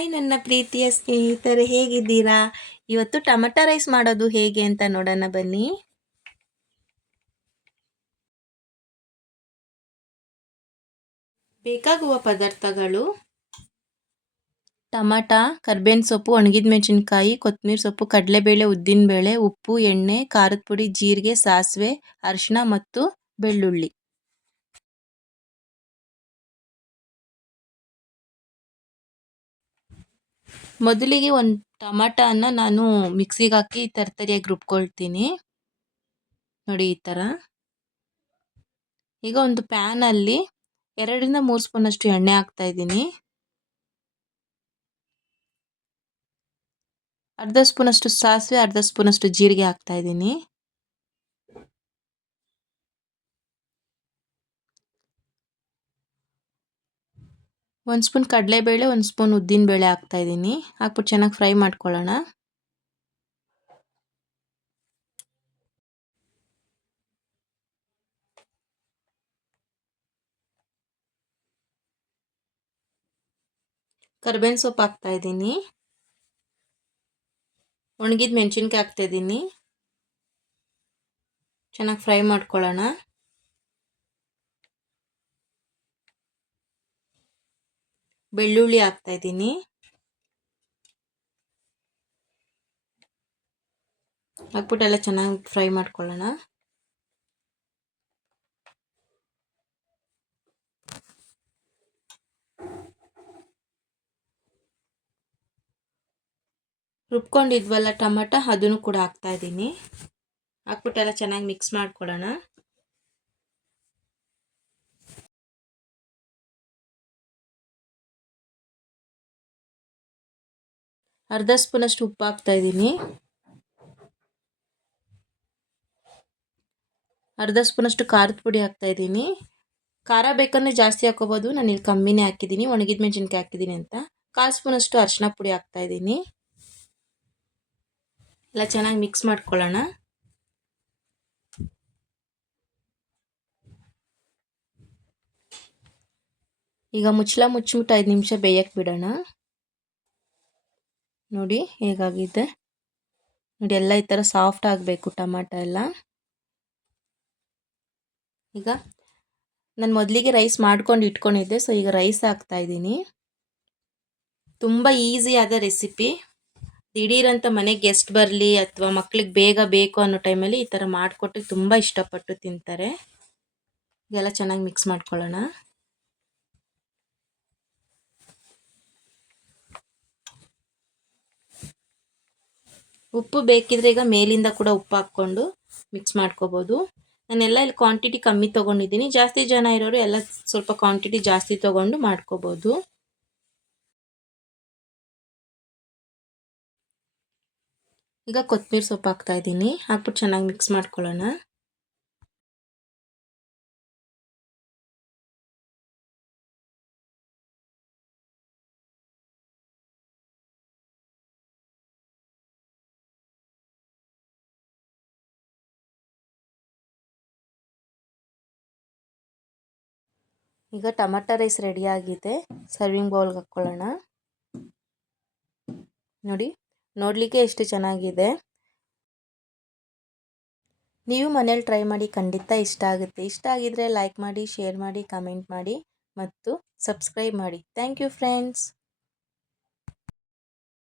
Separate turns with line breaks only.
Hi ನನ್ನ ಪ್ರೀತಿಯ ಸ್ನೇಹಿತರೆ, ಹೇಗಿದ್ದೀರಾ? ಇವತ್ತು ಟಮಟ ರೈಸ್ ಮಾಡೋದು ಹೇಗೆ ಅಂತ ನೋಡೋಣ ಬನ್ನಿ. ಬೇಕಾಗುವ ಪದಾರ್ಥಗಳು. ಟಮಟ, ಕರ್ಬೇವಿನ ಸೊಪ್ಪು, ಒಣಗಿದ ಮೆಣಸಿನ್ಕಾಯಿ, ಕೊತ್ತಂಬರಿ ಸೊಪ್ಪು, ಕಡಲೆಬೇಳೆ, ಉದ್ದಿನಬೇಳೆ, ಉಪ್ಪು, ಎಣ್ಣೆ, ಖಾರದ ಪುಡಿ, ಜೀರಿಗೆ, ಸಾಸಿವೆ ಅರಿಶಿನ ಮತ್ತು ಬೆಳ್ಳುಳ್ಳಿ. ಮೊದಲಿಗೆ ಒಂದು ಟಮಾಟನ ನಾನು ಮಿಕ್ಸಿಗೆ ಹಾಕಿ ತರ್ತರಿಯಾಗಿ ರುಬ್ಕೊಳ್ತೀನಿ. ನೋಡಿ ಈ ಥರ ಈಗ ಒಂದು ಪ್ಯಾನಲ್ಲಿ ಎರಡರಿಂದ ಮೂರು ಸ್ಪೂನಷ್ಟು ಎಣ್ಣೆ ಹಾಕ್ತಾ ಇದ್ದೀನಿ. ಅರ್ಧ ಸ್ಪೂನಷ್ಟು ಸಾಸಿವೆ, ಅರ್ಧ ಸ್ಪೂನಷ್ಟು ಜೀರಿಗೆ ಹಾಕ್ತಾ ಇದ್ದೀನಿ. ಒಂದು ಸ್ಪೂನ್ ಕಡಲೆಬೇಳೆ, ಒಂದು ಸ್ಪೂನ್ ಉದ್ದಿನಬೇಳೆ ಹಾಕ್ತಾಯಿದ್ದೀನಿ ಹಾಕ್ಬಿಟ್ಟು ಚೆನ್ನಾಗಿ ಫ್ರೈ ಮಾಡ್ಕೊಳ್ಳೋಣ. ಕರ್ಬೇವಿನ ಸೊಪ್ಪು ಹಾಕ್ತಾಯಿದ್ದೀನಿ ಒಣಗಿದ ಮೆಣಸಿನ್ಕಾಯಿ ಹಾಕ್ತಾಯಿದ್ದೀನಿ ಚೆನ್ನಾಗಿ ಫ್ರೈ ಮಾಡ್ಕೊಳ್ಳೋಣ. ಬೆಳ್ಳುಳ್ಳಿ ಹಾಕ್ತಾ ಇದ್ದೀನಿ. ಹಾಕ್ಬಿಟ್ಟು ಎಲ್ಲ ಚೆನ್ನಾಗಿ ಫ್ರೈ ಮಾಡ್ಕೊಳ್ಳೋಣ. ರುಬ್ಕೊಂಡಿದ್ವಲ್ಲ ಟಮಟ, ಅದನ್ನು ಕೂಡ ಹಾಕ್ತಾ ಇದ್ದೀನಿ. ಹಾಕ್ಬಿಟ್ಟೆಲ್ಲ ಚೆನ್ನಾಗಿ ಮಿಕ್ಸ್ ಮಾಡ್ಕೊಳ್ಳೋಣ. ಅರ್ಧ ಸ್ಪೂನಷ್ಟು ಉಪ್ಪು ಹಾಕ್ತಾ ಇದ್ದೀನಿ. ಅರ್ಧ ಸ್ಪೂನಷ್ಟು ಖಾರದ ಪುಡಿ ಹಾಕ್ತಾ ಇದ್ದೀನಿ. ಖಾರ ಬೇಕಂದರೆ ಜಾಸ್ತಿ ಹಾಕೋಬೋದು, ನಾನು ಇಲ್ಲಿ ಕಮ್ಮಿನೇ ಹಾಕಿದ್ದೀನಿ, ಒಣಗಿದ ಮೆಣಸಿನ್ಕಾಯಿ ಹಾಕಿದ್ದೀನಿ ಅಂತ. ಕಾಲು ಸ್ಪೂನಷ್ಟು ಅರಿಶಿನ ಪುಡಿ ಹಾಕ್ತಾ ಇದ್ದೀನಿ. ಎಲ್ಲ ಚೆನ್ನಾಗಿ ಮಿಕ್ಸ್ ಮಾಡ್ಕೊಳ್ಳೋಣ. ಈಗ ಮುಚ್ಚಳ ಮುಚ್ಚಿಬಿಟ್ಟು ಐದು ನಿಮಿಷ ಬೇಯಕ್ಕೆ ಬಿಡೋಣ. ನೋಡಿ ಹೇಗಾಗಿದೆ. ನೋಡಿ ಎಲ್ಲ ಈ ಥರ ಸಾಫ್ಟ್ ಆಗಬೇಕು ಟಮಾಟ ಎಲ್ಲ. ಈಗ ನಾನು ಮೊದಲಿಗೆ ರೈಸ್ ಮಾಡ್ಕೊಂಡು ಇಟ್ಕೊಂಡಿದ್ದೆ ಸೊ ಈಗ ರೈಸ್ ಹಾಕ್ತಾ ಇದ್ದೀನಿ. ತುಂಬ ಆದ ರೆಸಿಪಿ ದಿಢೀರಂತ ಮನೆಗೆ ಗೆಸ್ಟ್ ಬರಲಿ ಅಥವಾ ಮಕ್ಳಿಗೆ ಬೇಗ ಬೇಕು ಅನ್ನೋ ಟೈಮಲ್ಲಿ ಈ ಥರ ಮಾಡಿಕೊಟ್ಟು ತುಂಬ ಇಷ್ಟಪಟ್ಟು ತಿಂತಾರೆ. ಇದೆಲ್ಲ ಚೆನ್ನಾಗಿ ಮಿಕ್ಸ್ ಮಾಡ್ಕೊಳ್ಳೋಣ. ಉಪ್ಪು ಬೇಕಿದ್ರೆ ಈಗ ಮೇಲಿಂದ ಕೂಡ ಉಪ್ಪು ಹಾಕ್ಕೊಂಡು ಮಿಕ್ಸ್ ಮಾಡ್ಕೋಬೋದು. ನಾನೆಲ್ಲ ಇಲ್ಲಿ ಕ್ವಾಂಟಿಟಿ ಕಮ್ಮಿ ತೊಗೊಂಡಿದ್ದೀನಿ. ಜಾಸ್ತಿ ಜನ ಇರೋರು ಎಲ್ಲ ಸ್ವಲ್ಪ ಕ್ವಾಂಟಿಟಿ ಜಾಸ್ತಿ ತೊಗೊಂಡು ಮಾಡ್ಕೋಬೋದು. ಈಗ ಕೊತ್ತಂಬರಿ ಸೊಪ್ಪು ಹಾಕ್ತಾಯಿದ್ದೀನಿ ಹಾಕ್ಬಿಟ್ಟು ಚೆನ್ನಾಗಿ ಮಿಕ್ಸ್ ಮಾಡ್ಕೊಳ್ಳೋಣ. ಈಗ ಟಮಟ ರೈಸ್ ರೆಡಿಯಾಗಿದೆ ಸರ್ವಿಂಗ್ ಬೌಲ್ಗೆ ಹಾಕ್ಕೊಳ್ಳೋಣ ನೋಡಿ, ನೋಡಲಿಕ್ಕೆ ಎಷ್ಟು ಚೆನ್ನಾಗಿದೆ. ನೀವು ಮನೇಲಿ ಟ್ರೈ ಮಾಡಿ ಖಂಡಿತ ಇಷ್ಟ ಆಗುತ್ತೆ. ಇಷ್ಟ ಆಗಿದರೆ ಲೈಕ್ ಮಾಡಿ ಶೇರ್ ಮಾಡಿ ಕಮೆಂಟ್ ಮಾಡಿ, ಮತ್ತು ಸಬ್ಸ್ಕ್ರೈಬ್ ಮಾಡಿ. Thank you friends